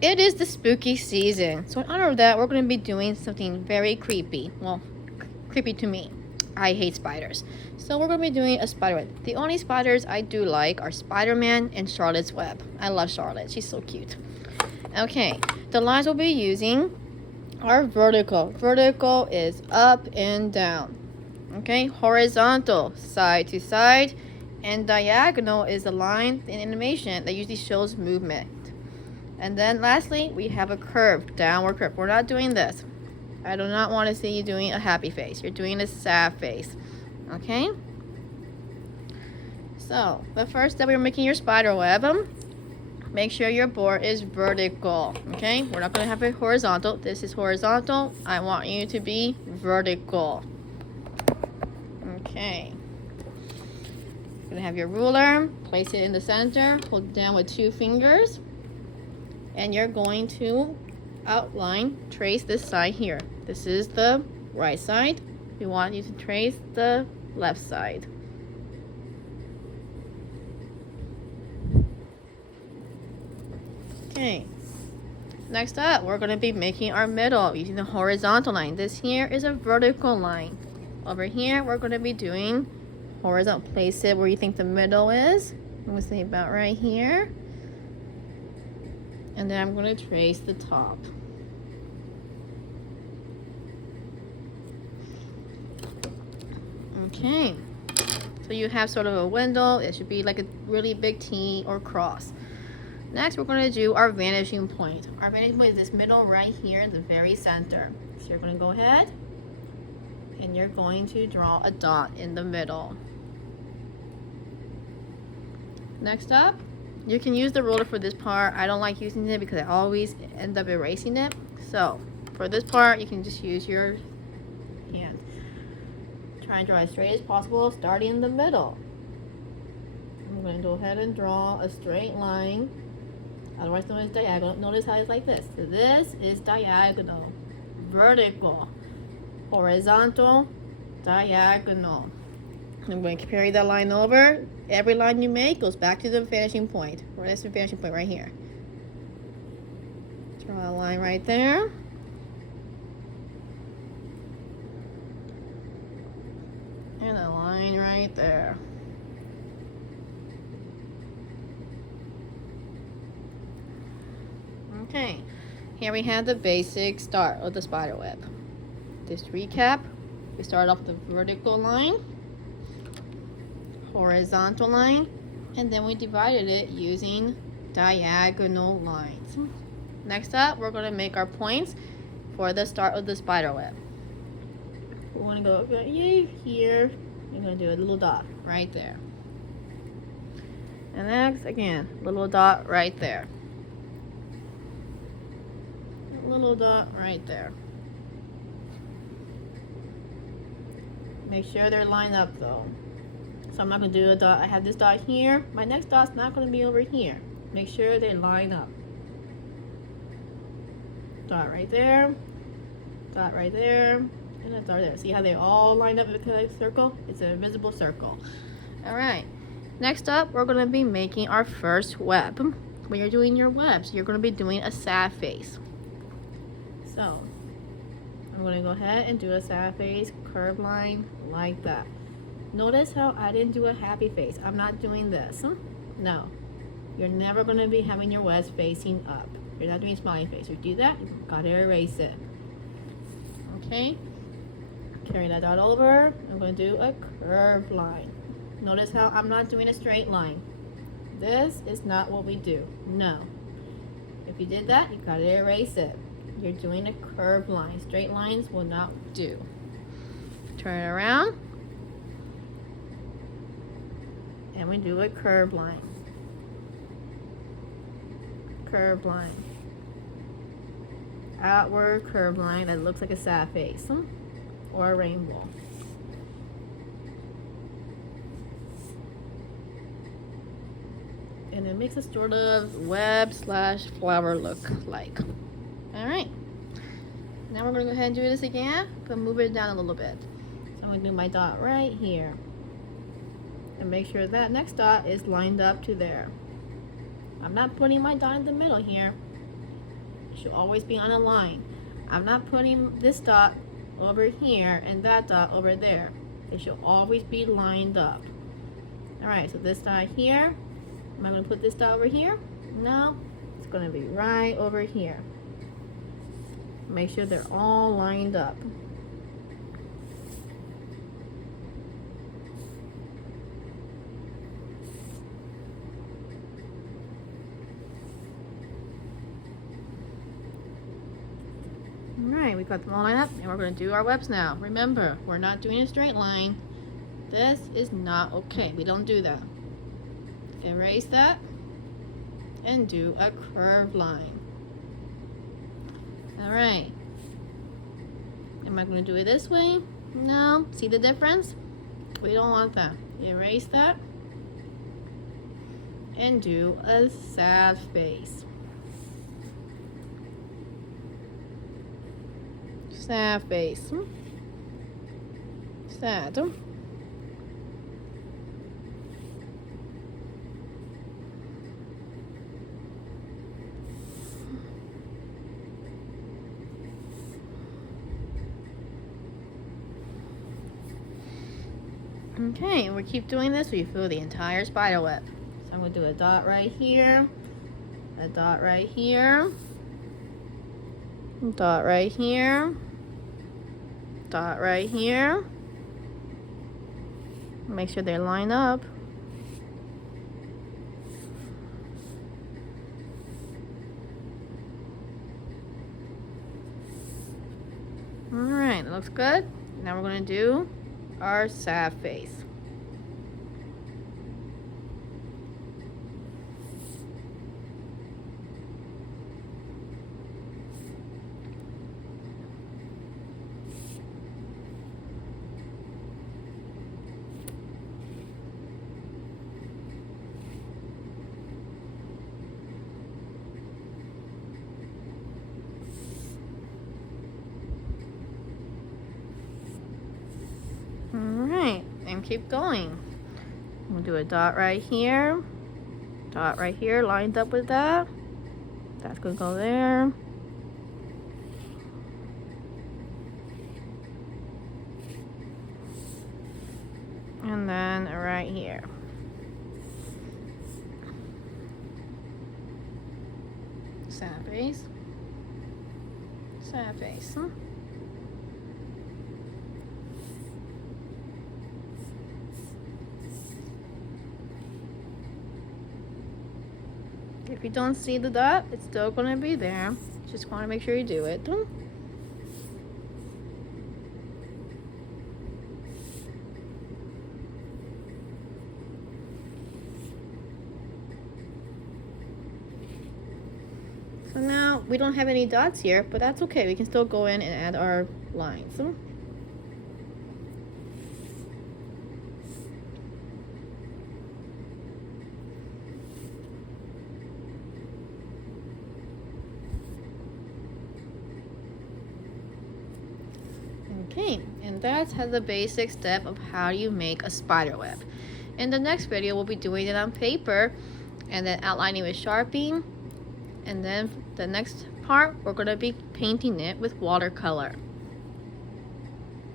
It is the spooky season, so in honor of that, we're going to be doing something very creepy. Well, creepy to me. I hate spiders. So we're going to be doing a spider web. The only spiders I do like are Spider-Man and Charlotte's Web. I love Charlotte. She's so cute. Okay, the lines we'll be using are vertical. Vertical is up and down. Okay, horizontal, side to side. And diagonal is a line in animation that usually shows movement. And then lastly, we have a curve, downward curve. We're not doing this. I do not want to see you doing a happy face. You're doing a sad face. Okay? So, the first step, we're making your spider web. Make sure your board is vertical. Okay? We're not going to have it horizontal. This is horizontal. I want you to be vertical. Okay. You're going to have your ruler. Place it in the center. Hold it down with 2 fingers. And you're going to outline, trace this side here. This is the right side. We want you to trace the left side. Okay. Next up, we're going to be making our middle using the horizontal line. This here is a vertical line. Over here, we're going to be doing horizontal. Place it where you think the middle is. I'm going to say about right here. And then I'm going to trace the top. Okay, so you have sort of a window. It should be like a really big T or cross. Next, we're going to do our vanishing point. Our vanishing point is this middle right here in the very center. So you're going to go ahead and you're going to draw a dot in the middle. Next up, you can use the ruler for this part. I don't like using it because I always end up erasing it. So for this part, you can just use your hand. Try and draw as straight as possible, starting in the middle. I'm going to go ahead and draw a straight line, otherwise known as diagonal. Notice how it's like this. So this is diagonal, vertical, horizontal, diagonal. I'm going to carry that line over. Every line you make goes back to the vanishing point. Where's the vanishing point? Right here. Draw a line right there. And a line right there. Okay, here we have the basic start of the spider web. Just recap, we start off with the vertical line, horizontal line, and then we divided it using diagonal lines. Next up, we're going to make our points for the start of the spider web. We're going to go here. You're going to do a little dot right there. And next, again, little dot right there. A little dot right there. Make sure they're lined up though. So I'm not going to do a dot. I have this dot here. My next dot's not going to be over here. Make sure they line up. Dot right there. Dot right there. And a dot there. See how they all lined up in a circle? It's an invisible circle. Alright. Next up, we're going to be making our first web. When you're doing your webs, you're going to be doing a sad face. So, I'm going to go ahead and do a sad face, curved line, like that. Notice how I didn't do a happy face. I'm not doing this. No. You're never going to be having your webs facing up. You're not doing smiling face. You do that, you've got to erase it. Okay? Carry that dot over. I'm going to do a curved line. Notice how I'm not doing a straight line. This is not what we do. No. If you did that, you've got to erase it. You're doing a curved line. Straight lines will not do. Turn it around. And we do a curved line. Curved line. Outward curved line that looks like a sad face or a rainbow. And it makes a sort of web / flower look like. Alright. Now we're going to go ahead and do this again, but move it down a little bit. So I'm going to do my dot right here. And make sure that next dot is lined up to there. I'm not putting my dot in the middle here. It should always be on a line. I'm not putting this dot over here and that dot over there. It should always be lined up. Alright, so this dot here, am I going to put this dot over here? No, it's going to be right over here. Make sure they're all lined up. Alright, we got them all lined up and we're going to do our webs now. Remember, we're not doing a straight line. This is not okay. We don't do that. Erase that and do a curved line. Alright. Am I going to do it this way? No. See the difference? We don't want that. Erase that and do a sad face. Sad face. Sad. Okay, and we keep doing this, we fill the entire spider web. So I'm going to do a dot right here, a dot right here, dot right here, dot right here. Make sure they line up. Alright, looks good. Now we're going to do our sad face. Alright, and keep going. We'll do a dot right here, lined up with that. That's gonna go there. And then right here. Sad face. Sad face. If you don't see the dot, it's still going to be there. Just want to make sure you do it. So now we don't have any dots here, but that's okay. We can still go in and add our lines. Okay, and that's the basic step of how you make a spider web. In the next video, we'll be doing it on paper and then outlining with Sharpie. And then the next part, we're going to be painting it with watercolor.